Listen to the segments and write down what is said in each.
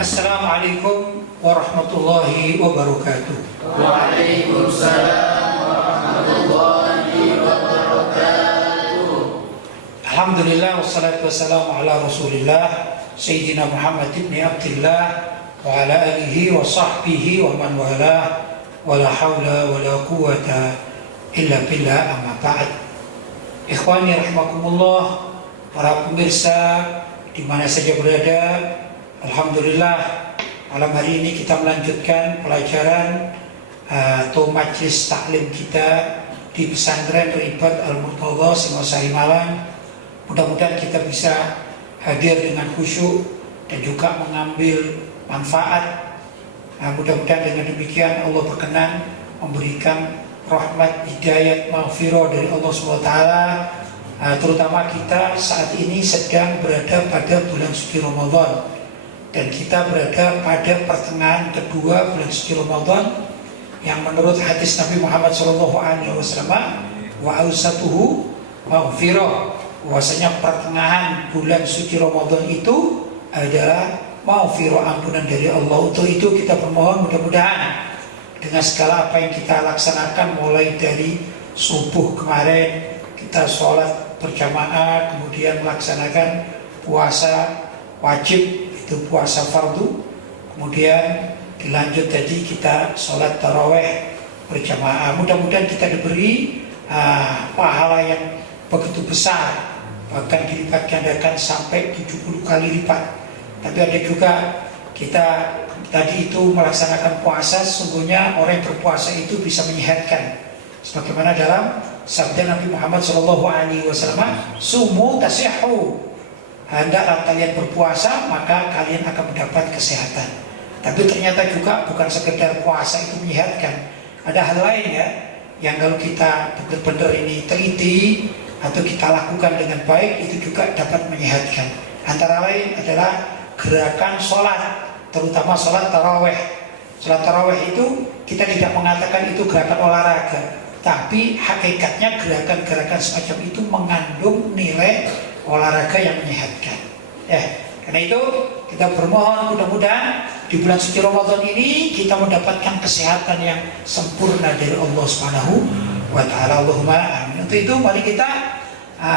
Assalamualaikum warahmatullahi wabarakatuh. Waalaikumsalam warahmatullahi wabarakatuh. Alhamdulillah wassalatu wassalamu ala Rasulillah Sayyidina Muhammad ibn Abdillah wa ala alihi wa sahbihi wa man walah wa la hawla wa la quwata illa billah, amma ba'd. Ikhwani rahimakumullah, para pemirsa di mana saja berada, alhamdulillah malam hari ini kita melanjutkan pelajaran atau majlis taklim kita di pesantren Ribat Al-Murtadha Singosari Malang. Mudah-mudahan kita bisa hadir dengan khusyuk dan juga mengambil manfaat. Mudah-mudahan dengan demikian Allah berkenan memberikan rahmat, hidayat, maghfirah dari Allah SWT. Terutama kita saat ini sedang berada pada bulan suci Ramadan, dan kita berada pada pertengahan kedua bulan suci Ramadan, yang menurut hadis Nabi Muhammad SAW, wa awsatuhu maghfirah, bahwasanya pertengahan bulan suci Ramadan itu adalah maghfirah, ampunan dari Allah. Untuk itu kita bermohon mudah-mudahan dengan segala apa yang kita laksanakan, mulai dari subuh kemarin kita sholat berjamaah, kemudian melaksanakan puasa wajib, itu puasa fardu, kemudian dilanjut tadi kita sholat taraweh berjamaah. Mudah-mudahan kita diberi pahala yang begitu besar, bahkan dilipat gandakan sampai 70 kali lipat. Tapi ada juga kita tadi itu melaksanakan puasa, sesungguhnya orang yang berpuasa itu bisa menyehatkan, sebagaimana dalam sabda Nabi Muhammad SAW, sumu tasihhu, hendaklah kalian berpuasa maka kalian akan mendapat kesehatan. Tapi ternyata juga bukan sekedar puasa itu menyehatkan, ada hal lain ya, yang kalau kita benar-benar ini teliti atau kita lakukan dengan baik, itu juga dapat menyehatkan. Antara lain adalah gerakan sholat, terutama sholat taraweh. Sholat taraweh itu kita tidak mengatakan itu gerakan olahraga, tapi hakikatnya gerakan-gerakan semacam itu mengandung nilai olahraga yang menyehatkan. Karena itu kita bermohon mudah-mudahan di bulan suci Ramadan ini kita mendapatkan kesehatan yang sempurna dari Allah Subhanahu wa Ta'ala. Allahumma amin. Untuk itu mari kita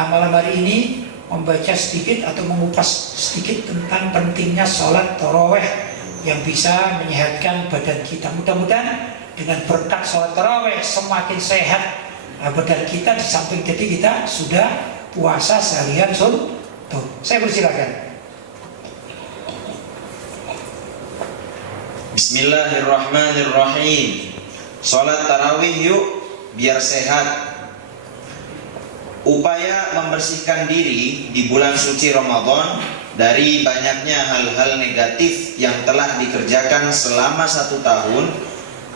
malam hari ini membaca sedikit atau mengupas sedikit tentang pentingnya sholat taraweh yang bisa menyehatkan badan kita. Mudah-mudahan dengan berkat sholat taraweh semakin sehat badan kita, di samping jadi kita sudah puasa seharian suntuk. Saya persilakan. Bismillahirrahmanirrahim. Sholat tarawih yuk biar sehat. Upaya membersihkan diri di bulan suci Ramadan dari banyaknya hal-hal negatif yang telah dikerjakan selama 1 tahun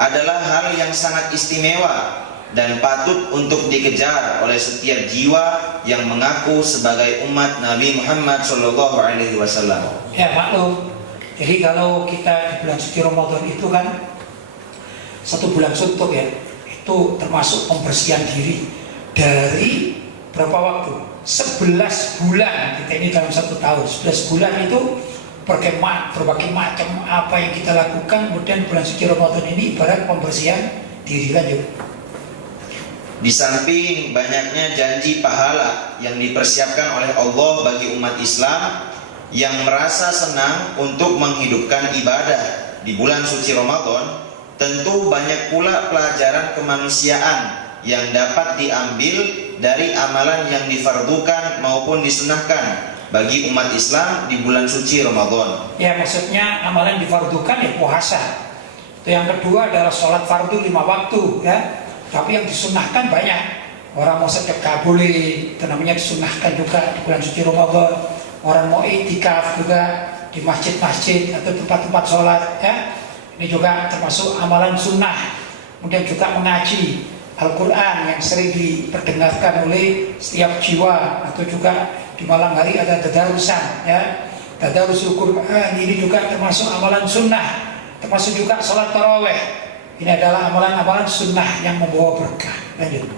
adalah hal yang sangat istimewa dan patut untuk dikejar oleh setiap jiwa yang mengaku sebagai umat Nabi Muhammad SAW. Ya maklum, jadi kalau kita di bulan suci Ramadan itu kan 1 bulan suntuk ya, itu termasuk pembersihan diri dari berapa waktu? 11 bulan. Kita ini dalam 1 tahun 11 bulan itu berbagai macam apa yang kita lakukan. Kemudian bulan suci Ramadan ini ibarat pembersihan diri. Lanjut. Di samping banyaknya janji pahala yang dipersiapkan oleh Allah bagi umat Islam yang merasa senang untuk menghidupkan ibadah di bulan suci Ramadan, tentu banyak pula pelajaran kemanusiaan yang dapat diambil dari amalan yang difardukan maupun disunahkan bagi umat Islam di bulan suci Ramadan. Ya, maksudnya amalan difardukan ya puasa. Itu yang kedua adalah sholat fardu 5 waktu ya. Tapi yang disunahkan banyak. Orang mau sedekah boleh, itu namanya disunahkan juga di bulan suci Ramadan. Orang mau i'tikaf juga di masjid-masjid atau tempat-tempat sholat ya. Ini juga termasuk amalan sunnah. Kemudian juga mengaji Al-Quran yang sering diperdengarkan oleh setiap jiwa, atau juga di malam hari ada tadarusan ya. Tadarusul Quran ini juga termasuk amalan sunnah. Termasuk juga sholat taraweh. Ini adalah amalan-amalan sunnah yang membawa berkah. Lanjut.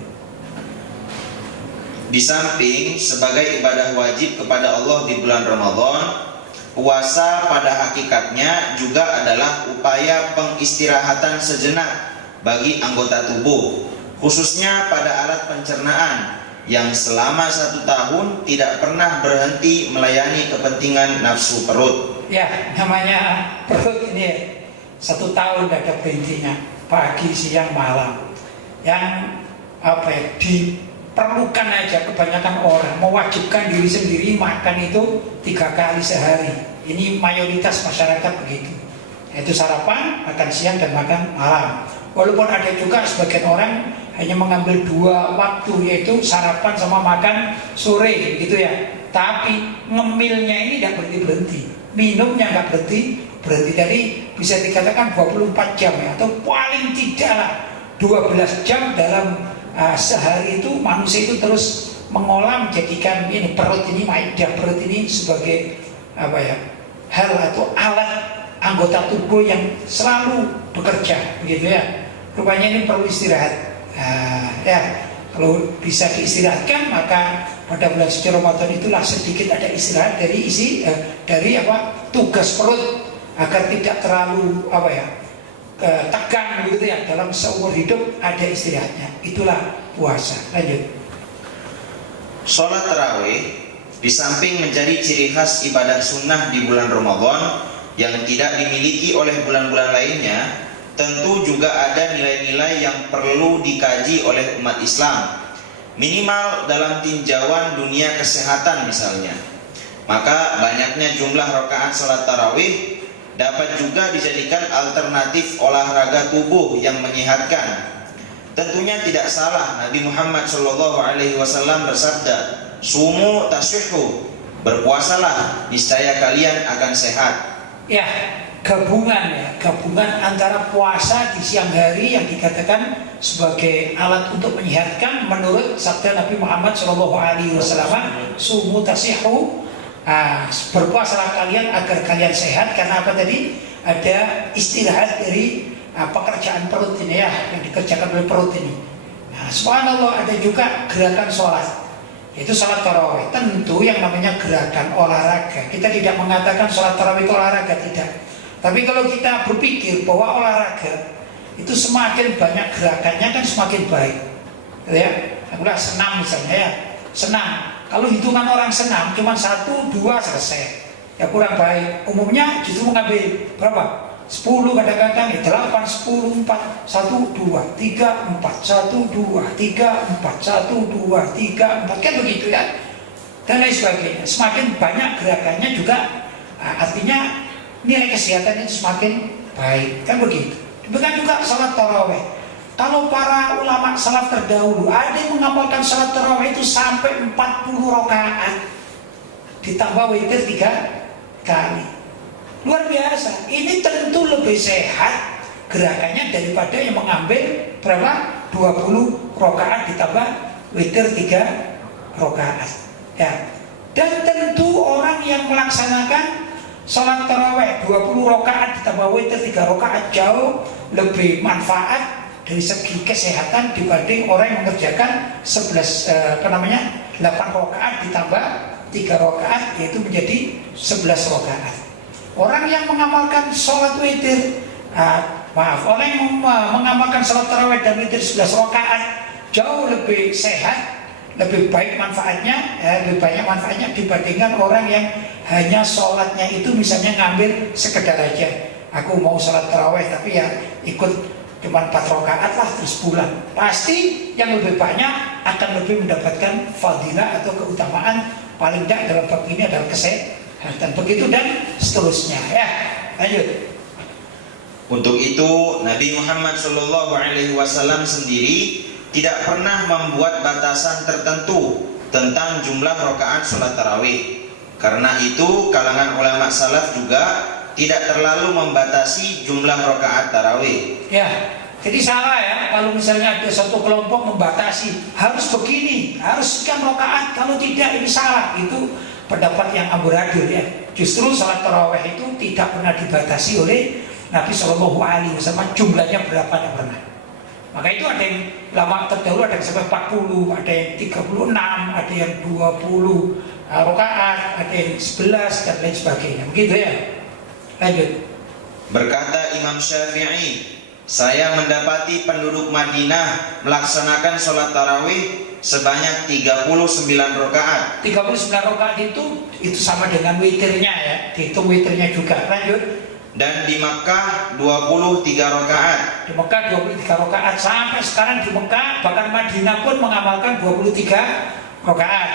Di samping sebagai ibadah wajib kepada Allah di bulan Ramadan, puasa pada hakikatnya juga adalah upaya pengistirahatan sejenak bagi anggota tubuh, khususnya pada alat pencernaan yang selama 1 tahun tidak pernah berhenti melayani kepentingan nafsu perut. Ya, namanya perut ini 1 tahun tidak ada berhentinya, pagi, siang, malam. Yang diperlukan aja kebanyakan orang mewajibkan diri sendiri makan itu 3 kali sehari. Ini mayoritas masyarakat begitu, yaitu sarapan, makan siang, dan makan malam. Walaupun ada juga sebagian orang hanya mengambil 2 waktu, yaitu sarapan sama makan sore gitu ya. Tapi ngemilnya ini tidak berhenti-berhenti, minumnya nggak berhenti. Jadi bisa dikatakan 24 jam ya, atau paling tidaklah 12 jam dalam sehari itu manusia itu terus mengolah menjadikan ini perut ini, maedah perut ini sebagai hal atau alat anggota tubuh yang selalu bekerja, begitu ya. Rupanya ini perlu istirahat. Ya, kalau bisa diistirahatkan, maka pada bulan suci Ramadan itulah sedikit ada istirahat dari tugas perut, agar tidak terlalu tegang, begitu ya. Dalam seumur hidup ada istirahatnya. Itulah puasa. Lanjut. Sholat tarawih di samping menjadi ciri khas ibadah sunnah di bulan Ramadan yang tidak dimiliki oleh bulan-bulan lainnya, tentu juga ada nilai-nilai yang perlu dikaji oleh umat Islam, minimal dalam tinjauan dunia kesehatan misalnya. Maka banyaknya jumlah rakaat sholat tarawih dapat juga dijadikan alternatif olahraga tubuh yang menyehatkan. Tentunya tidak salah Nabi Muhammad SAW bersabda, "Sumu tasihhu," berpuasalah, niscaya kalian akan sehat. Ya, gabungan antara puasa di siang hari yang dikatakan sebagai alat untuk menyehatkan menurut sabda Nabi Muhammad SAW, "Sumu tasihhu," berpuasalah kalian agar kalian sehat. Karena apa tadi? Ada istirahat dari pekerjaan perut ini ya, yang dikerjakan oleh perut ini. Nah, subhanallah, ada juga gerakan sholat, yaitu sholat tarawih. Tentu yang namanya gerakan olahraga, kita tidak mengatakan sholat tarawih itu olahraga, tidak. Tapi kalau kita berpikir bahwa olahraga itu semakin banyak gerakannya kan semakin baik, ya. Nah, senam misalnya ya, senam. Kalau hitungan orang senam cuma 1, 2 selesai, ya kurang baik. Umumnya justru mengambil berapa? 10 kadang-kadang, 8, 10, 4, 1, 2, 3, 4, 1, 2, 3, 4, 1, 2, 3, 4, kan begitu ya. Dan lain sebagainya. Semakin banyak gerakannya juga artinya nilai kesehatan itu semakin baik, kan begitu. Demikian juga salat tarawih. Kalau para ulama salaf terdahulu ada yang mengamalkan salat tarawih itu sampai 40 rakaat ditambah witir 3 kali. Luar biasa. Ini tentu lebih sehat gerakannya daripada yang mengambil berapa? 20 rakaat ditambah witir 3 rakaat. Ya. Dan tentu orang yang melaksanakan salat tarawih 20 rakaat ditambah witir 3 rakaat jauh lebih manfaat dari segi kesehatan dibanding orang yang mengerjakan 8 rakaat ditambah 3 rakaat, yaitu menjadi 11 rakaat. Orang yang mengamalkan sholat witir, orang yang mengamalkan sholat tarawih dan witir 11 rakaat jauh lebih sehat, lebih baik manfaatnya, lebih banyak manfaatnya dibandingkan orang yang hanya sholatnya itu misalnya ngambil sekedar aja. Aku mau sholat tarawih tapi ya ikut cuma 4 rakaat lah terus pulang. Pasti yang lebih banyak akan lebih mendapatkan fadilah atau keutamaan, paling tidak dalam bab ini adalah kesehatan. Dan begitu dan seterusnya ya. Lanjut. Untuk itu Nabi Muhammad SAW sendiri tidak pernah membuat batasan tertentu tentang jumlah rakaat sholat tarawih. Karena itu kalangan ulama salaf juga tidak terlalu membatasi jumlah rakaat tarawih. Ya, jadi salah ya kalau misalnya ada satu kelompok membatasi harus begini, harus sekian rakaat, kalau tidak ini salah. Itu pendapat yang amburadul ya. Justru salat tarawih itu tidak pernah dibatasi oleh Nabi SAW. Jumlahnya berapa tidak pernah. Maka itu ada yang lama terdahulu ada yang sampai 40, ada yang 36, ada yang 20 rakaat, ada yang 11 dan lain sebagainya. Begitu ya. Lanjut. Berkata Imam Syafi'i, saya mendapati penduduk Madinah melaksanakan sholat tarawih sebanyak 39 rakaat. 39 rakaat itu sama dengan witirnya ya, dihitung witirnya juga. Lanjut. Dan di Makkah 23 rakaat. Di Mekah 23 rakaat, sampai sekarang di Mekah bahkan Madinah pun mengamalkan 23 rakaat.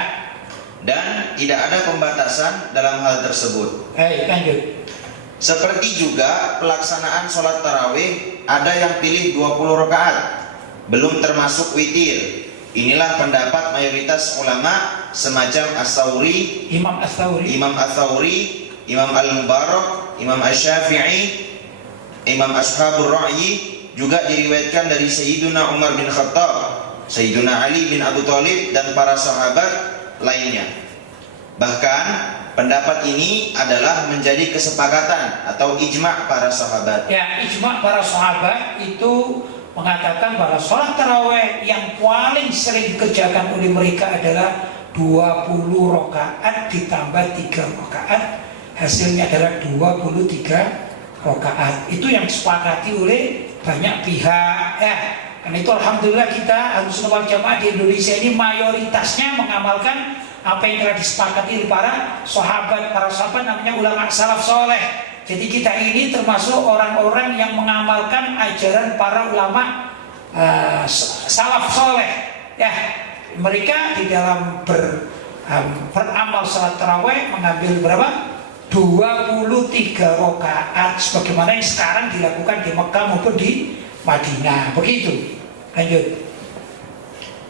Dan tidak ada pembatasan dalam hal tersebut. Lanjut. Seperti juga pelaksanaan sholat tarawih, ada yang pilih 20 rakaat, belum termasuk witir. Inilah pendapat mayoritas ulama semacam As-Sawri, Imam As-Sawri, Imam Al-Mubarak, Imam Asy-Syafi'i, Imam Ashabur Ra'yi. Juga diriwayatkan dari Sayyiduna Umar bin Khattab, Sayyiduna Ali bin Abu Thalib, dan para sahabat lainnya. Bahkan pendapat ini adalah menjadi kesepakatan atau ijma' para sahabat. Ya, ijma' para sahabat itu mengatakan bahwa sholat tarawih yang paling sering dikerjakan oleh mereka adalah 20 rakaat ditambah 3 rakaat, hasilnya adalah 23 rakaat. Itu yang disepakati oleh banyak pihak ya. Karena itu alhamdulillah kita Ahlussunnah wal Jamaah di Indonesia ini mayoritasnya mengamalkan apa yang telah disepakati oleh para sahabat namanya ulama salaf soleh. Jadi kita ini termasuk orang-orang yang mengamalkan ajaran para ulama salaf soleh ya. Mereka di dalam beramal salat tarawih mengambil berapa? 23 rakaat sebagaimana yang sekarang dilakukan di Mekah maupun di Madinah. Begitu. Lanjut.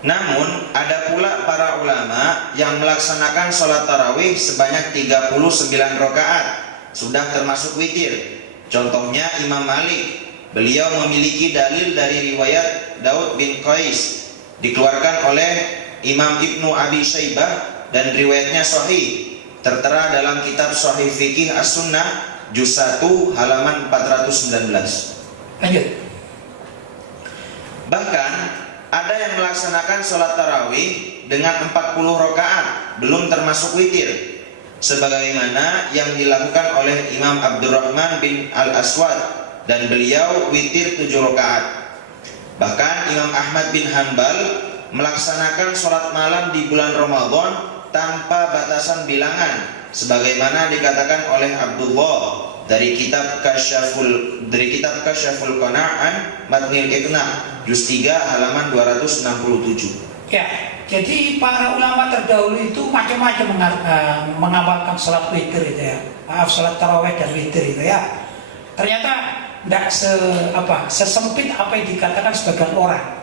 Namun ada pula para ulama yang melaksanakan sholat tarawih sebanyak 39 rakaat, sudah termasuk witir. Contohnya Imam Malik, beliau memiliki dalil dari riwayat Daud bin Qais, dikeluarkan oleh Imam Ibnu Abi Syaibah dan riwayatnya sahih, tertera dalam kitab Sahih Fikih As-Sunnah juz 1 halaman 419. Lanjut. Bahkan ada yang melaksanakan sholat tarawih dengan 40 rakaat, belum termasuk witir, sebagaimana yang dilakukan oleh Imam Abdurrahman bin Al-Aswad, dan beliau witir 7 rakaat. Bahkan Imam Ahmad bin Hanbal melaksanakan sholat malam di bulan Ramadan tanpa batasan bilangan, sebagaimana dikatakan oleh Abdullah dari kitab Kasyaful Qana'an Matnil Iqna juz 3 halaman 267. Ya, jadi para ulama terdahulu itu macam-macam mengamalkan sholat witir itu ya. Sholat tarawih dan witir itu ya. Ternyata tidak sesempit apa yang dikatakan sebagian orang.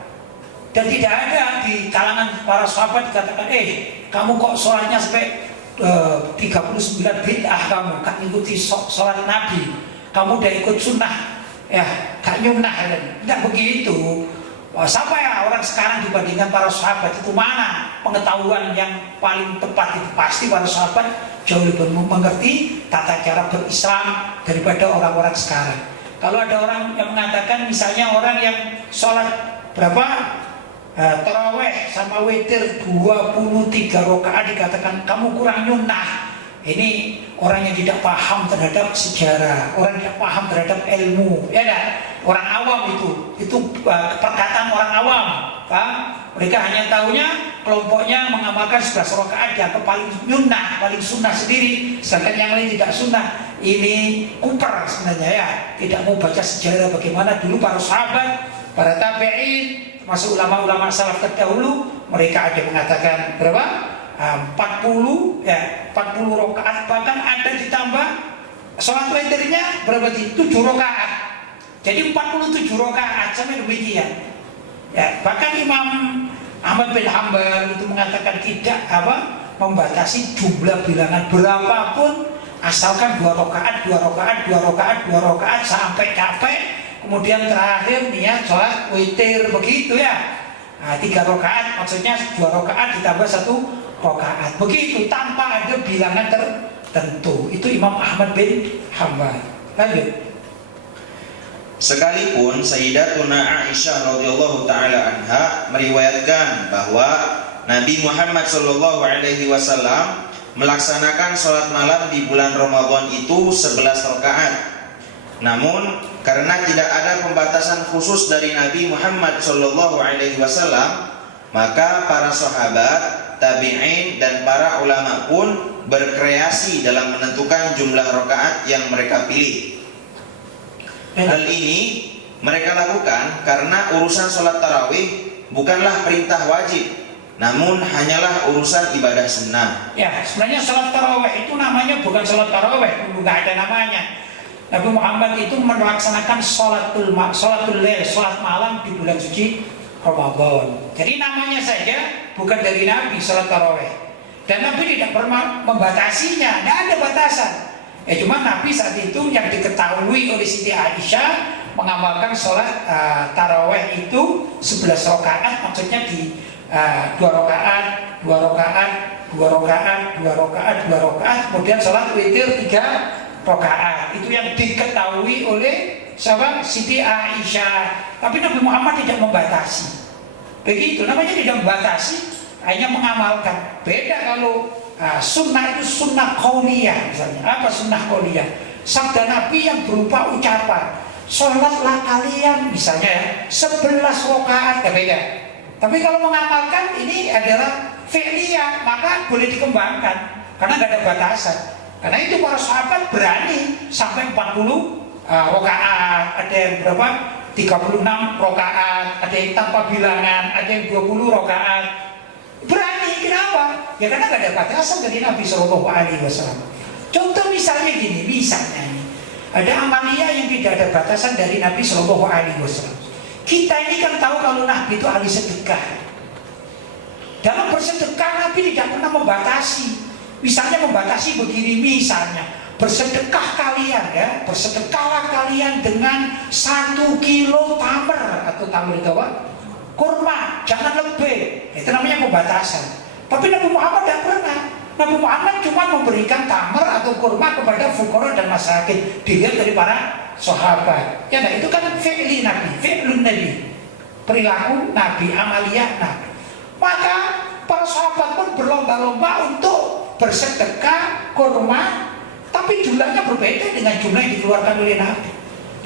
Dan tidak ada di kalangan para sahabat dikatakan, kamu kok sholatnya sampai 39 bid'ah, kamu gak ikuti sholat Nabi, kamu udah ikut sunnah ya, gak nyunnah. Tidak begitu. Siapa ya orang sekarang dibandingkan para sahabat itu, mana pengetahuan yang paling tepat? Itu pasti para sahabat jauh lebih mengerti tata cara berislam daripada orang-orang sekarang. Kalau ada orang yang mengatakan misalnya orang yang sholat berapa tarawih sama witir 23 rakaat dikatakan kamu kurang nyunnah. Ini orang yang tidak paham terhadap sejarah, orang yang tidak paham terhadap ilmu, ya kan? Orang awam itu perkataan orang awam, paham? Mereka hanya tahunya kelompoknya mengamalkan 11 rakaat dianggap paling nyunnah, paling sunnah sendiri, sedangkan yang lain tidak sunnah. Ini kuper sebenarnya ya, tidak mau baca sejarah bagaimana dulu para sahabat, para tabi'in, termasuk ulama-ulama salaf terdahulu, mereka ada mengatakan berapa? 40 rakaat, bahkan ada ditambah sholat witirnya berapa? 7 rakaat. Jadi 47 rakaat sampai demikian. Ya, bahkan Imam Ahmad bin Hanbal itu mengatakan tidak membatasi jumlah bilangan berapapun, asalkan 2 rakaat sampai capek, kemudian terakhir niat sholat witir, begitu ya. 3 rakaat maksudnya 2 rakaat ditambah 1 rakaat, begitu tanpa ada bilangan tertentu. Itu Imam Ahmad bin Hanbal. Lanjut. Sekalipun Sayyidatuna Aisyah radhiyallahu taala anha meriwayatkan bahwa Nabi Muhammad sallallahu alaihi wasallam melaksanakan sholat malam di bulan Ramadan itu 11 rakaat. Namun karena tidak ada pembatasan khusus dari Nabi Muhammad sallallahu alaihi wasallam, maka para sahabat, tabi'in dan para ulama pun berkreasi dalam menentukan jumlah rakaat yang mereka pilih. Hal ini mereka lakukan karena urusan sholat tarawih bukanlah perintah wajib, namun hanyalah urusan ibadah sunnah. Ya, sebenarnya sholat tarawih itu namanya bukan sholat tarawih, nggak ada namanya. Nabi Muhammad itu melaksanakan sholatul lail, sholat malam di bulan suci Ramadan. Jadi namanya saja bukan dari Nabi sholat tarawih. Dan Nabi tidak pernah membatasinya, tidak ada batasan. Cuma Nabi saat itu yang diketahui oleh Siti Aisyah mengamalkan sholat tarawih itu 11 rakaat, maksudnya di 2 rakaat, 2 rakaat, 2 rakaat, 2 rakaat, 2 rakaat, kemudian sholat witir 3 rakaat. Itu yang diketahui oleh sahabat Siti Aisyah. Tapi Nabi Muhammad tidak membatasi. Begitu, namanya tidak membatasi, hanya mengamalkan. Beda kalau sunnah itu sunnah qauliyah misalnya. Apa sunnah qauliyah? Sabda Nabi yang berupa ucapan. Sholatlah kalian misalnya ya, 11 rakaat, beda. Tapi kalau mengamalkan ini adalah fi'liyah, maka boleh dikembangkan karena nggak ada batasan. Karena itu para sahabat berani sampai 40 rakaat, ada yang berapa? 36 rakaat, ada yang tanpa bilangan, ada yang 20 rakaat. Berani, kenapa? Ya karena gak ada batasan dari Nabi Shallallahu Alaihi Wasallam. Contoh misalnya gini, misalnya ini ada amalia yang tidak ada batasan dari Nabi Shallallahu Alaihi Wasallam. Kita ini kan tahu kalau Nabi itu ahli sedekah. Dalam bersedekah Nabi tidak pernah membatasi. Misalnya membatasi begini, misalnya bersedekah kalian ya, bersedekahlah kalian dengan 1 kilo tamar atau tamar itu apa? Kurma, jangan lebih. Itu namanya pembatasan. Tapi Nabi Muhammad tidak pernah. Nabi Muhammad cuma memberikan tamar atau kurma kepada fuqara dan masakin. Dilihat dari para sahabat. Ya, nah itu kan fi'li Nabi, fi'lun Nabi, perilaku Nabi, amaliyah Nabi. Maka para sahabat pun berlomba-lomba untuk bersedekah kurma, tapi jumlahnya berbeda dengan jumlah yang dikeluarkan oleh Nabi.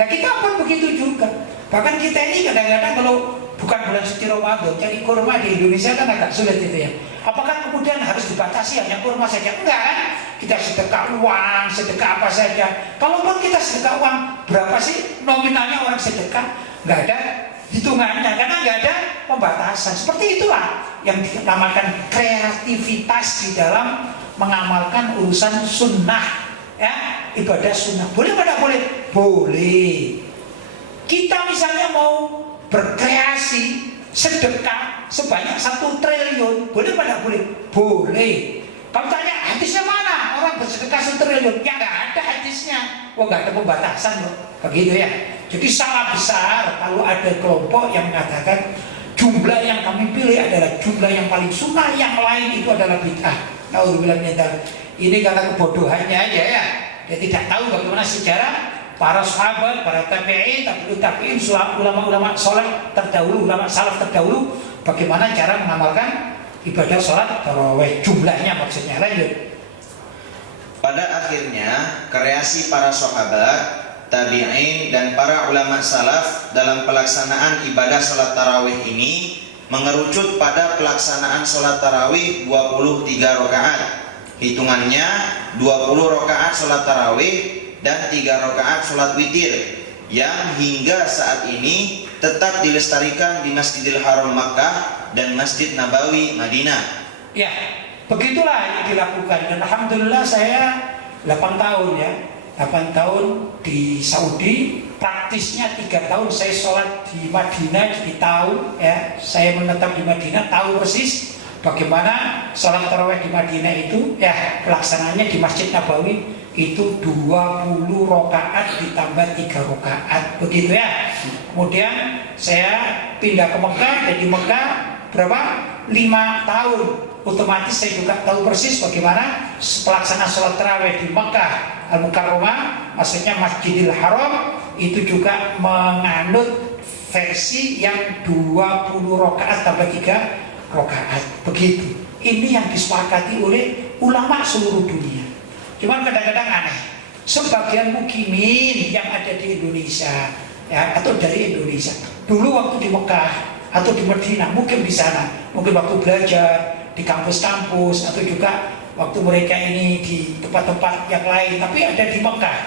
Nah kita pun begitu juga. Bahkan kita ini kadang-kadang kalau bukan bulan suci Ramadan, cari kurma di Indonesia kan agak sulit itu ya. Apakah kemudian harus dibatasi hanya kurma saja? Enggak kan? Kita sedekah uang, sedekah apa saja. Kalaupun kita sedekah uang, berapa sih nominalnya orang sedekah? Enggak ada hitungannya, karena enggak ada pembatasan. Seperti itulah yang dinamakan kreativitas di dalam mengamalkan urusan sunnah, ya, ibadah sunnah. Boleh pada boleh? Boleh. Kita misalnya mau berkreasi sedekah sebanyak 1 triliun, boleh pada boleh? Boleh. Kamu tanya hadisnya mana? Orang bersedekah 1 triliun? Ya nggak ada hadisnya. Oh nggak ada pembatasan loh. Begitu ya. Jadi salah besar kalau ada kelompok yang mengatakan jumlah yang kami pilih adalah jumlah yang paling sunnah, yang lain itu adalah bid'ah. Naudzubillah min dzalik. Ini karena kebodohannya aja ya. Dia tidak tahu bagaimana sejarah para sahabat, para tabi'in, tabi'in, ulama-ulama soleh terdahulu, ulama salaf terdahulu, bagaimana cara mengamalkan ibadah sholat tarawih, jumlahnya maksudnya. Lanjut. Pada akhirnya kreasi para sahabat, tabi'in dan para ulama salaf dalam pelaksanaan ibadah sholat tarawih ini mengerucut pada pelaksanaan sholat tarawih 23 rakaat. Hitungannya 20 rakaat sholat tarawih dan 3 rakaat sholat witir yang hingga saat ini tetap dilestarikan di Masjidil Haram Makkah dan Masjid Nabawi Madinah. Ya, begitulah yang dilakukan. Dan alhamdulillah saya 8 tahun ya, 8 tahun di Saudi. Praktisnya 3 tahun saya sholat di Madinah, jadi tahu ya. Saya menetap di Madinah, tahu persis bagaimana sholat tarawih di Madinah itu ya, pelaksanaannya di Masjid Nabawi itu 20 rakaat ditambah 3 rakaat, begitu ya. Kemudian saya pindah ke Mekah, dan di Mekah berapa? 5 tahun. Otomatis saya juga tahu persis bagaimana pelaksanaan sholat tarawih di Mekah Al-Mukarramah, maksudnya Masjidil Haram, itu juga menganut versi yang 20 rakaat tambah 3 rakaat. Begitu. Ini yang disepakati oleh ulama seluruh dunia. Cuman kadang-kadang aneh. Sebagian mukimin yang ada di Indonesia ya, atau dari Indonesia dulu waktu di Mekah atau di Madinah, mungkin di sana, mungkin waktu belajar di kampus-kampus atau juga waktu mereka ini di tempat-tempat yang lain, tapi ada di Mekah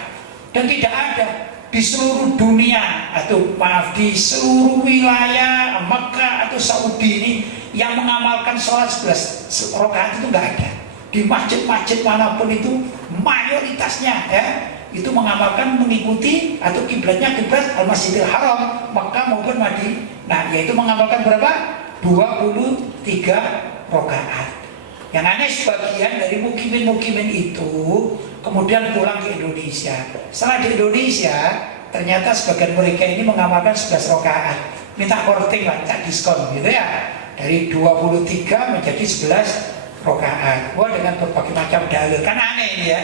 dan tidak ada di seluruh dunia atau maaf di seluruh wilayah Mekah atau Saudi ini yang mengamalkan sholat 11 rakaat itu nggak ada. Di masjid-masjid manapun itu mayoritasnya ya itu mengamalkan mengikuti atau kiblatnya kiblat Al-Masjidil Haram Makkah maupun Madinah. Nah, yaitu mengamalkan berapa? 23 rakaat. Yang aneh sebagian dari mukimin-mukimin itu kemudian pulang ke Indonesia. Setelah di Indonesia ternyata sebagian mereka ini mengamalkan 11 rakaat. Minta korting lah, minta diskon gitu ya. Dari 23 menjadi 11 rakaat. Wah, dengan berbagai macam dalil. Kan aneh ini ya.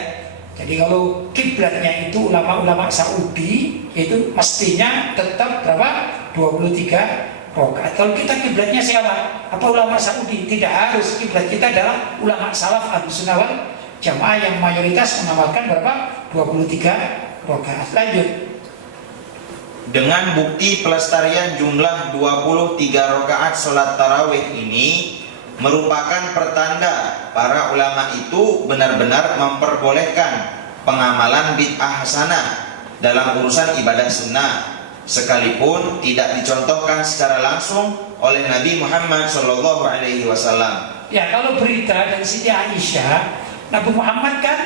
Jadi kalau kiblatnya itu ulama-ulama Saudi itu mestinya tetap berapa? 23 rakaat. Kalau kita kiblatnya siapa? Apa ulama Saudi? Tidak harus. Kiblat kita adalah ulama salaf Ahlussunnah wal Jamaah yang mayoritas mengamalkan berapa? 23 rakaat. Lanjut. Dengan bukti pelestarian jumlah 23 rakaat sholat tarawih ini merupakan pertanda para ulama itu benar-benar memperbolehkan pengamalan bid'ah hasanah dalam urusan ibadah sunnah, sekalipun tidak dicontohkan secara langsung oleh Nabi Muhammad SAW. Ya, kalau berita dari Siti Aisyah, Nabi Muhammad kan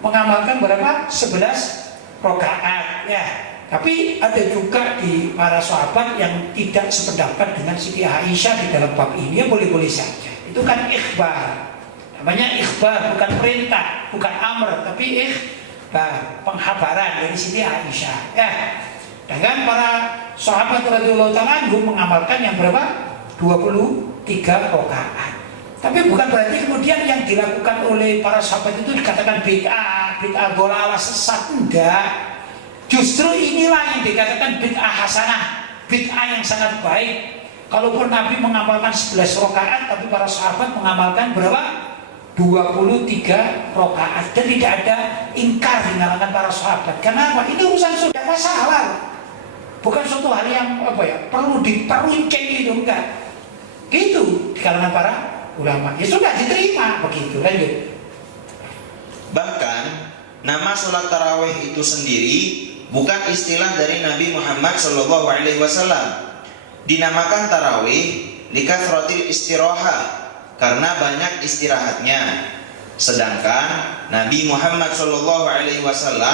mengamalkan berapa? 11 rakaat ya. Tapi ada juga di para sahabat yang tidak sependapat dengan Siti Aisyah di dalam bab ini, ya boleh-boleh saja. Itu kan ikhbar. Namanya ikhbar, bukan perintah, bukan amr, tapi ikhbar, penghabaran dari Siti Aisyah. Ya. Dengan para sahabat radhiyallahu ta'ala anhum mengamalkan yang berapa? 23 rakaat. Tapi bukan berarti kemudian yang dilakukan oleh para sahabat itu dikatakan bid'ah dhalalah sesat, enggak. Justru inilah yang dikatakan bid'ah hasanah, bid'ah yang sangat baik. Kalaupun Nabi mengamalkan 11 rakaat, tapi para sahabat mengamalkan berapa? 23 rakaat. Dan tidak ada ingkar di kalangan para sahabat. Kenapa? Ini urusan sudah masalah. Bukan suatu hal yang perlu diperuncing itu, enggak. Gitu di kalangan para ulama. Ya sudah diterima begitu. Lanjut. Bahkan nama sholat tarawih itu sendiri bukan istilah dari Nabi Muhammad SAW. Dinamakan tarawih likathratil istiraha, karena banyak istirahatnya. Sedangkan Nabi Muhammad SAW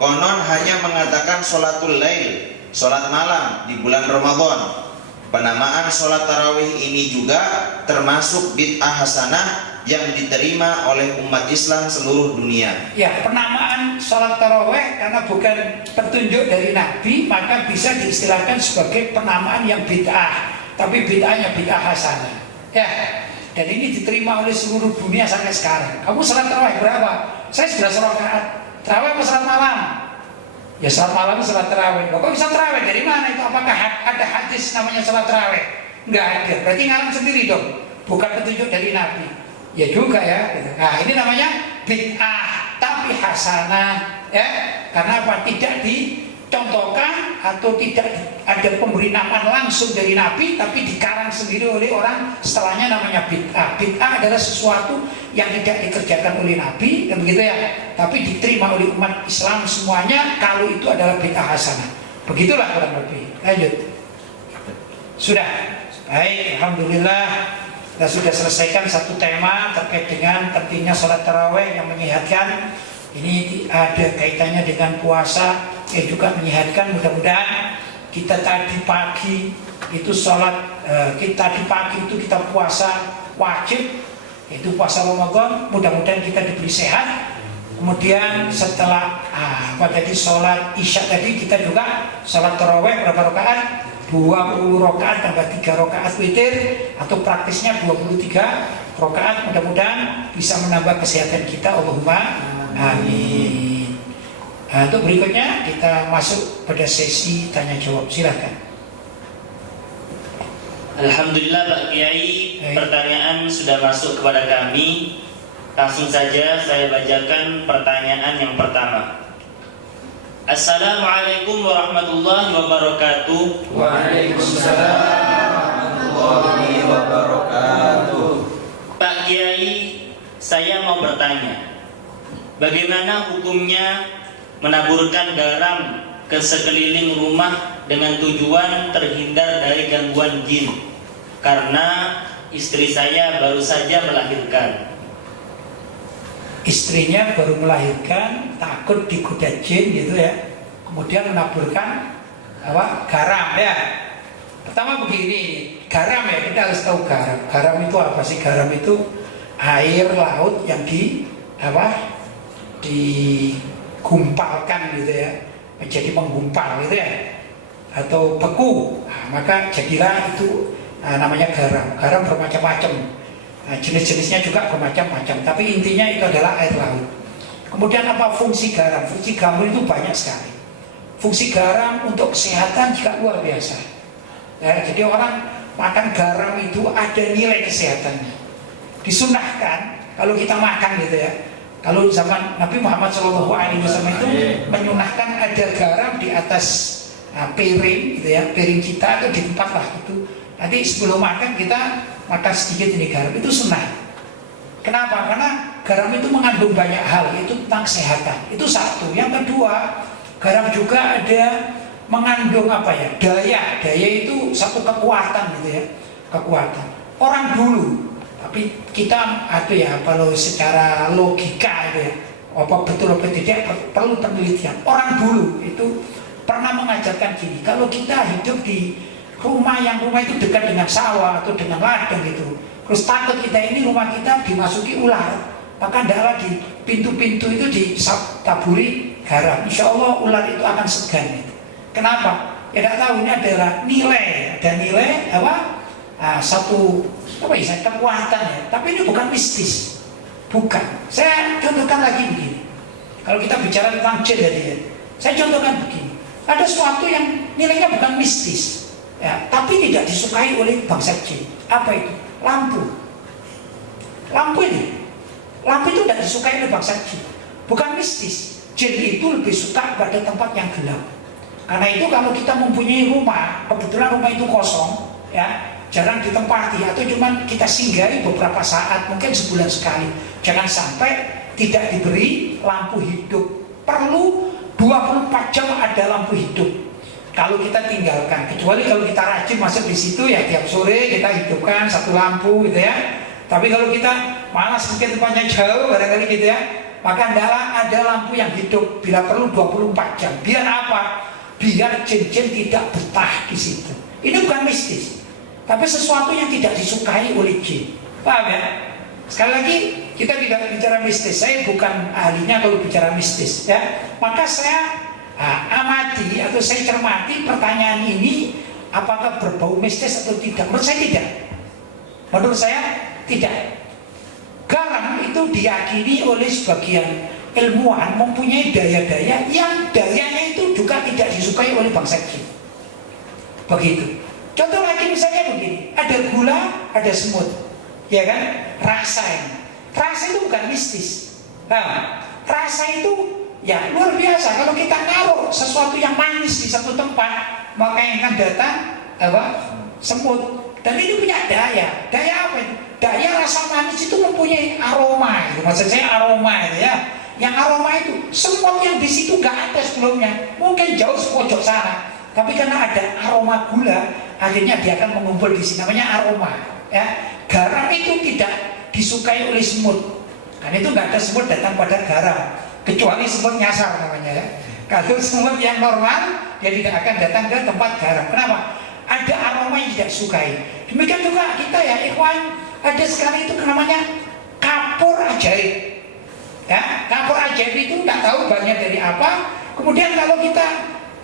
konon hanya mengatakan sholatul lail, sholat malam di bulan Ramadan. Penamaan sholat tarawih ini juga termasuk bid'ah hasanah yang diterima oleh umat Islam seluruh dunia. Ya, penamaan sholat tarawih karena bukan petunjuk dari Nabi, maka bisa diistilahkan sebagai penamaan yang bid'ah. Tapi bid'ahnya bid'ah hasanah. Ya, dan ini diterima oleh seluruh dunia sampai sekarang. Kamu sholat tarawih berapa? Saya 11 rakaat. Tarawih apa sholat malam? Ya sholat malam sholat tarawih. Kok bisa tarawih? Dari mana itu? Apakah ada hadis namanya sholat tarawih? Enggak ada. Berarti ngarang sendiri dong. Bukan petunjuk dari Nabi. Ya juga ya. Nah, ini namanya bid'ah tapi hasanah ya. Karena apa? Tidak dicontohkan atau tidak ada pemberi nama langsung dari Nabi, tapi dikarang sendiri oleh orang setelahnya, namanya bid'ah. Bid'ah adalah sesuatu yang tidak dikerjakan oleh Nabi, dan begitu ya. Tapi diterima oleh umat Islam semuanya kalau itu adalah bid'ah hasanah. Begitulah kurang lebih. Lanjut. Sudah. Baik, alhamdulillah. Kita sudah selesaikan satu tema terkait dengan pentingnya sholat tarawih yang menyehatkan. Ini ada kaitannya dengan puasa yang juga menyehatkan. Mudah-mudahan kita tadi pagi itu sholat, kita di pagi itu kita puasa wajib, yaitu puasa Ramadan. Mudah-mudahan kita diberi sehat. Kemudian setelah tadi sholat isya tadi kita juga sholat tarawih berapa rakaat? 20 rakaat tambah 3 rakaat witir, atau praktisnya 23 rakaat. Mudah-mudahan bisa menambah kesehatan kita. Allahumma amin. Nah, untuk berikutnya kita masuk pada sesi tanya jawab, silakan. Alhamdulillah Pak Kiai, pertanyaan sudah masuk kepada kami. Langsung saja saya bacakan pertanyaan yang pertama. Assalamualaikum warahmatullahi wabarakatuh. Waalaikumsalam warahmatullahi wabarakatuh. Pak Kiai, saya mau bertanya, bagaimana hukumnya menaburkan garam ke sekeliling rumah dengan tujuan terhindar dari gangguan jin? Karena istri saya baru saja melahirkan. Istrinya baru melahirkan, takut digoda jin gitu ya, kemudian menaburkan garam ya. Pertama begini, garam ya, kita harus tahu garam. Garam itu apa sih? Garam itu air laut yang digumpalkan gitu ya, menjadi menggumpal gitu ya, atau beku. Nah, maka jadilah itu namanya garam. Garam bermacam-macam. Nah, jenis-jenisnya juga bermacam-macam, tapi intinya itu adalah air laut. Kemudian apa fungsi garam? Fungsi garam itu banyak sekali. Fungsi garam untuk kesehatan juga luar biasa. Ya, jadi orang makan garam itu ada nilai kesehatannya. Disunahkan kalau kita makan gitu ya. Kalau zaman Nabi Muhammad SAW itu menyunahkan ada garam di atas piring gitu ya, piring kita atau di tempat lah itu. Nanti sebelum makan kita makan sedikit ini garam, itu sunnah. Kenapa? Karena garam itu mengandung banyak hal, itu tentang kesehatan. Itu satu. Yang kedua, garam juga ada mengandung daya. Daya itu satu kekuatan gitu ya, kekuatan. Orang dulu, tapi kita kalau secara logika itu ya, apa betul apa tidak perlu penelitian. Orang dulu itu pernah mengajarkan gini, kalau kita hidup di rumah itu dekat dengan sawah atau dengan ladang gitu, terus takut kita ini rumah kita dimasuki ular, maka hendaklah di pintu-pintu itu ditaburi garam. Insya Allah ular itu akan segan gitu. Kenapa? Ya tidak tahu, ini adalah nilai, ada nilai satu kekuatan ya. Tapi ini bukan mistis, bukan. Saya contohkan lagi begini. Kalau kita bicara tentang jin tadi ya, saya contohkan begini. Ada sesuatu yang nilainya bukan mistis. Ya, tapi tidak disukai oleh bangsa jin. Apa itu? Lampu. Lampu itu tidak disukai oleh bangsa jin. Bukan mistis. Jin itu lebih suka pada tempat yang gelap. Karena itu kalau kita mempunyai rumah, kebetulan rumah itu kosong, ya, jarang ditempati atau cuma kita singgahi beberapa saat, mungkin sebulan sekali. Jangan sampai tidak diberi lampu hidup. Perlu 24 jam ada lampu hidup. Kalau kita tinggalkan, kecuali kalau kita rajin masuk di situ ya, tiap sore kita hidupkan satu lampu gitu ya. Tapi kalau kita malas mungkin tempatnya jauh barangkali gitu ya, maka hendaklah ada lampu yang hidup bila perlu 24 jam. Biar apa? Biar jin-jin tidak betah di situ. Ini bukan mistis, tapi sesuatu yang tidak disukai oleh jin. Paham ya? Sekali lagi, kita tidak bicara mistis. Saya bukan ahlinya kalau bicara mistis ya. Maka saya amati atau saya cermati pertanyaan ini, apakah berbau mistis atau tidak. Menurut saya tidak. Menurut saya tidak. Garam itu diyakini oleh sebagian ilmuwan mempunyai daya-daya yang dayanya itu juga tidak disukai oleh bangsa jin. Begitu. Contoh lagi misalnya begini, ada gula, ada semut, ya kan? Rasa itu bukan mistis. Nah, rasa itu ya luar biasa. Kalau kita naruh sesuatu yang manis di satu tempat, maka yang akan datang semut. Dan ini punya daya. Daya apa itu? Daya rasa manis itu mempunyai aroma. Itu maksud saya aroma itu ya. Yang aroma itu semut yang di situ nggak ada sebelumnya. Mungkin jauh sepojok sana. Tapi karena ada aroma gula, akhirnya dia akan mengumpul di sini. Namanya aroma. Ya. Garam itu tidak disukai oleh semut. Karena itu nggak ada semut datang pada garam. Kecuali semut nyasar namanya ya. Kalau semut yang normal, dia tidak akan datang ke tempat garam. Kenapa? Ada aroma yang tidak sukai. Demikian juga kita ya ikhwan, ada sekali itu namanya kapur ajaib. Ya, kapur ajaib itu tidak tahu bahannya dari apa. Kemudian kalau kita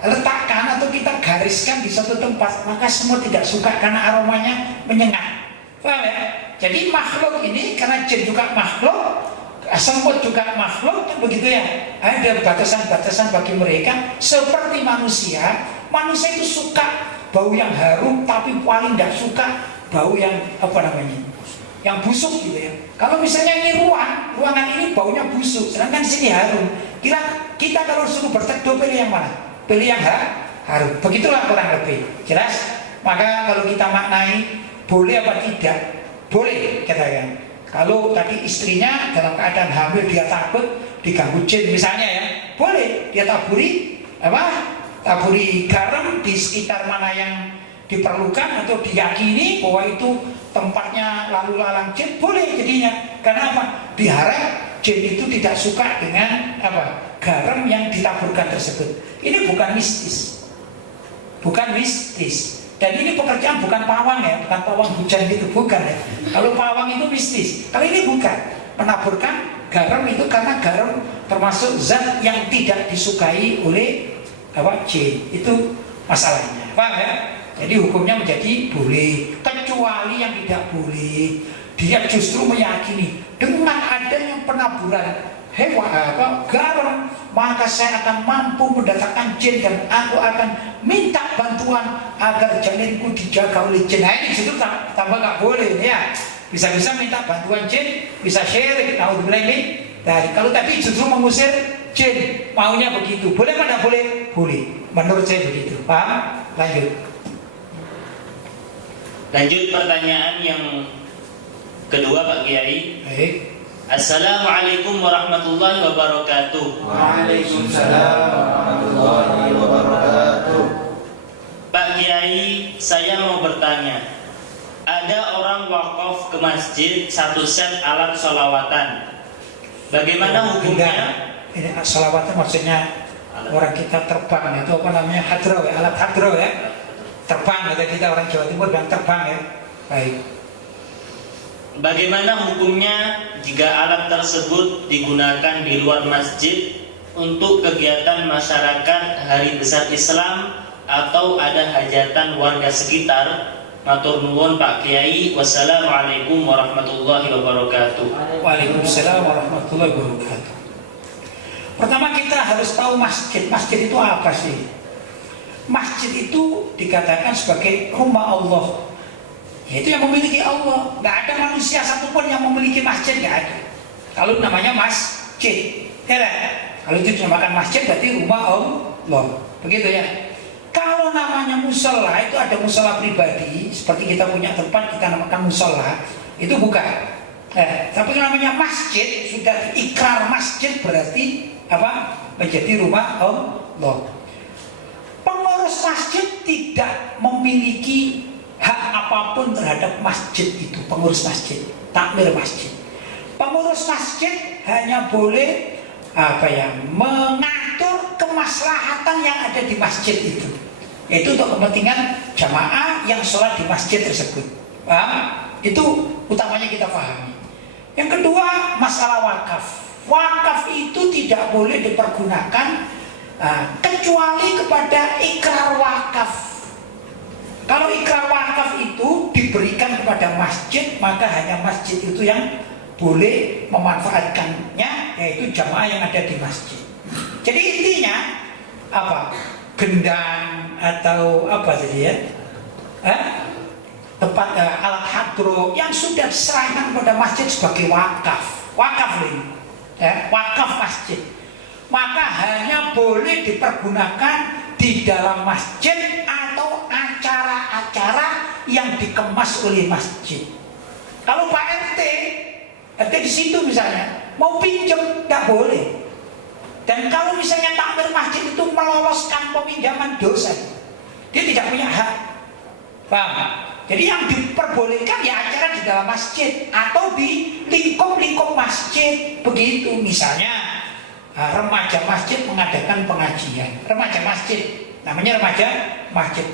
letakkan atau kita gariskan di suatu tempat, maka semut tidak suka karena aromanya menyengat. Paham ya? Jadi makhluk ini karena jin juga makhluk, semut juga makhluk, kan begitu ya. Ada batasan-batasan bagi mereka. Seperti manusia itu suka bau yang harum, tapi paling tidak suka bau yang yang busuk gitu ya. Kalau misalnya ini ruangan ini baunya busuk, sedangkan di sini harum. Kita kalau suruh berteduh pilih yang mana? Pilih yang harum. Begitulah kurang lebih. Jelas? Maka kalau kita maknai boleh apa tidak? Boleh katakan. Kalau tadi istrinya dalam keadaan hamil dia takut diganggu jin misalnya ya, boleh dia taburi garam di sekitar mana yang diperlukan atau diyakini bahwa itu tempatnya lalu lalang jin, boleh jadinya. Karena apa? Diharap jin itu tidak suka dengan garam yang ditaburkan tersebut. Ini bukan mistis, dan ini pekerjaan bukan pawang ya, bukan pawang hujan itu, bukan ya. Kalau pawang itu mistis, kalau ini bukan. Menaburkan garam itu karena garam termasuk zat yang tidak disukai oleh jin, itu masalahnya, paham ya? Jadi hukumnya menjadi boleh, kecuali yang tidak boleh. Dia justru meyakini dengan adanya penaburan garam, maka saya akan mampu mendatangkan jin dan aku akan minta bantuan agar janinku dijaga oleh jin. Nah ini justru tambah nggak boleh ya. Bisa-bisa minta bantuan jin, bisa syirik. Dari kalau tadi justru mengusir jin, maunya begitu. Boleh mana boleh? Boleh. Menurut saya begitu. Paham? Lanjut pertanyaan yang kedua Pak Kiai. Baik. Assalamualaikum warahmatullahi wabarakatuh. Waalaikumsalam warahmatullahi wabarakatuh. Pak Kiai, saya mau bertanya. Ada orang wakaf ke masjid 1 set alat sholawatan. Bagaimana hukumnya? Ini sholawatan maksudnya orang kita terbang itu hadro ya, alat hadro ya. Terbang kata kita orang Jawa Timur bilang terbang ya. Baik. Bagaimana hukumnya jika alat tersebut digunakan di luar masjid untuk kegiatan masyarakat Hari Besar Islam atau ada hajatan warga sekitar? Matur nuwun Pak Kiai. Wassalamualaikum warahmatullahi wabarakatuh. Waalaikumsalam warahmatullahi wabarakatuh. Pertama kita harus tahu masjid. Masjid itu apa sih? Masjid itu dikatakan sebagai rumah Allah, yaitu yang memiliki Allah. Nggak ada manusia satupun yang memiliki masjid, nggak ada. Kalau namanya masjid, ya kan? Kalau itu dinamakan masjid berarti rumah Allah, begitu ya. Kalau namanya musola itu ada musola pribadi, seperti kita punya tempat kita namakan musola, itu bukan. Tapi namanya masjid sudah diikrar masjid berarti menjadi rumah Allah. Pengurus masjid tidak memiliki hak apapun terhadap masjid itu, pengurus masjid, takmir masjid. Pengurus masjid hanya boleh mengatur kemaslahatan yang ada di masjid itu, yaitu untuk kepentingan jamaah yang sholat di masjid tersebut. Itu utamanya kita pahami. Yang kedua, masalah wakaf. Wakaf itu tidak boleh dipergunakan kecuali kepada ikrar wakaf. Kalau ikrar wakaf itu diberikan kepada masjid, maka hanya masjid itu yang boleh memanfaatkannya, yaitu jamaah yang ada di masjid. Jadi intinya gendang atau tempat alat hadro yang sudah diserahkan kepada masjid sebagai wakaf masjid, maka hanya boleh dipergunakan di dalam masjid atau acara-acara yang dikemas oleh masjid. Kalau Pak RT di situ misalnya mau pinjam nggak boleh. Dan kalau misalnya takmir masjid itu meloloskan peminjaman dosa, dia tidak punya hak. Paham? Jadi yang diperbolehkan ya acara di dalam masjid atau di lingkup masjid. Begitu misalnya remaja masjid mengadakan pengajian. Remaja masjid, namanya remaja masjid.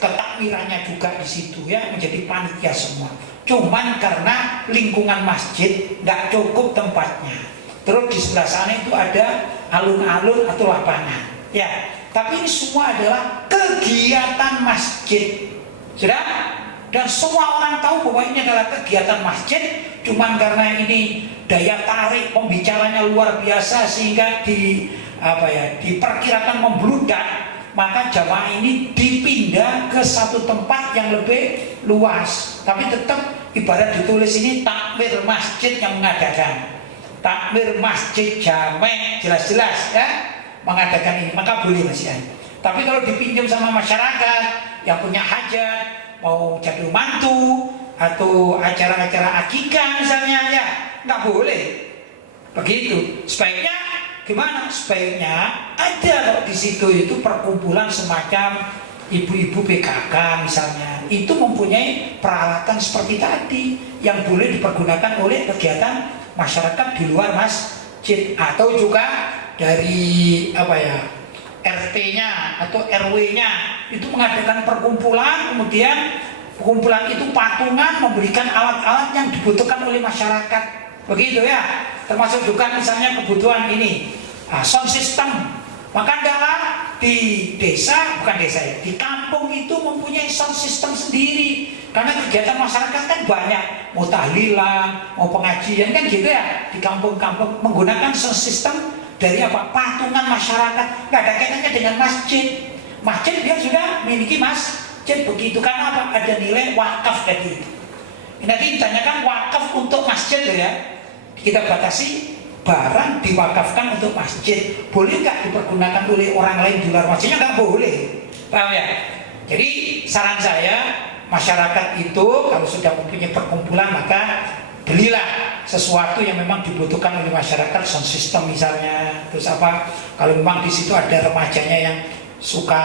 Ketakmirannya juga di situ ya, menjadi panitia semua. Cuman karena lingkungan masjid nggak cukup tempatnya. Terus di sebelah sana itu ada alun-alun atau lapangan. Ya, tapi ini semua adalah kegiatan masjid. Sudah? dan semua orang tahu bahwa ini adalah kegiatan masjid, cuman karena ini daya tarik pembicaranya luar biasa sehingga diperkirakan membludak, maka jamaah ini dipindah ke satu tempat yang lebih luas. Tapi tetap ibarat ditulis ini takmir masjid yang mengadakan, takmir masjid jamek, jelas-jelas ya mengadakan ini, maka boleh masih. Tapi kalau dipinjam sama masyarakat yang punya hajat, mau jadi mantu atau acara-acara akikah misalnya, ya nggak boleh begitu. Sebaiknya gimana? Sebaiknya ada kalau di situ itu perkumpulan semacam ibu-ibu PKK misalnya, itu mempunyai peralatan seperti tadi yang boleh dipergunakan oleh kegiatan masyarakat di luar masjid, atau juga dari RT-nya atau RW-nya itu mengadakan perkumpulan, kemudian perkumpulan itu patungan memberikan alat-alat yang dibutuhkan oleh masyarakat, begitu ya. Termasuk juga misalnya kebutuhan ini sound system, maka adalah di desa, bukan desa ya, di kampung itu mempunyai sound system sendiri, karena kegiatan masyarakat kan banyak, mau tahlilan, mau pengajian kan gitu ya, di kampung-kampung menggunakan sound system dari patungan masyarakat, nggak ada kaitannya dengan masjid. Masjid dia sudah memiliki masjid, begitu, karena apa? Ada nilai wakaf tadi. Nanti ditanyakan wakaf untuk masjid loh ya, kita batasi barang diwakafkan untuk masjid, boleh nggak dipergunakan oleh orang lain di luar masjidnya? Nggak boleh, paham ya? Jadi saran saya, masyarakat itu kalau sudah mempunyai perkumpulan maka belilah sesuatu yang memang dibutuhkan oleh masyarakat, sound system misalnya. Terus kalau memang di situ ada remajanya yang suka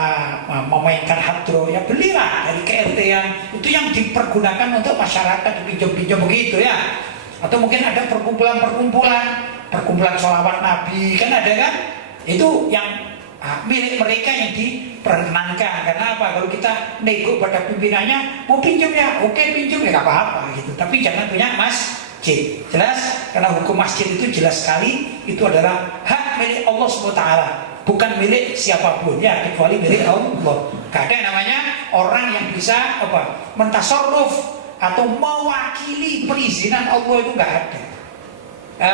memainkan hadro, ya belilah dari KRT itu yang dipergunakan untuk masyarakat, dipinjam-pinjam begitu ya. Atau mungkin ada perkumpulan sholawat Nabi, kan ada kan? Itu yang milik mereka yang diperkenankan. Karena apa? Kalau kita nego pada pimpinannya, mau pinjam ya, oke pinjam ya, gak apa-apa gitu. Tapi jangan punya masjid, jelas. Karena hukum masjid itu jelas sekali, itu adalah hak milik Allah SWT, bukan milik siapapun ya, kecuali milik Allah. Gak ada yang namanya orang yang bisa mentasarruf atau mewakili perizinan Allah, itu gak ada. Ya?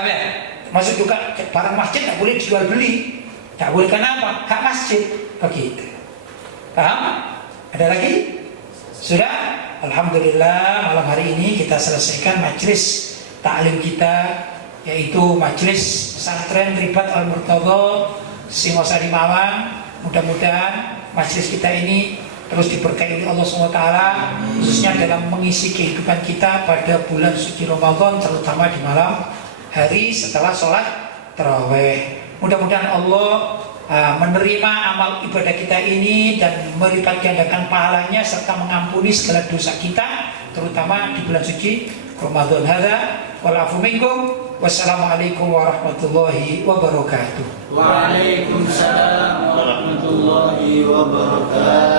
Maksud juga barang masjid gak boleh dijual beli. Tak boleh, kenapa? Hak masjid, begitu. Paham? Ada lagi? Sudah? Alhamdulillah, malam hari ini kita selesaikan majelis taklim kita, yaitu majelis pesantren Ribat Al-Murtadha Singosari Malang. Mudah-mudahan majelis kita ini terus diberkahi oleh Allah SWT, khususnya dalam mengisi kehidupan kita pada bulan suci Ramadan, terutama di malam hari setelah sholat tarawih. Mudah-mudahan Allah menerima amal ibadah kita ini dan melipat gandakan pahalanya serta mengampuni segala dosa kita, terutama di bulan suci Ramadan. Hadza wal afu minkum. Wassalamualaikum warahmatullahi wabarakatuh. Waalaikumsalam warahmatullahi wabarakatuh.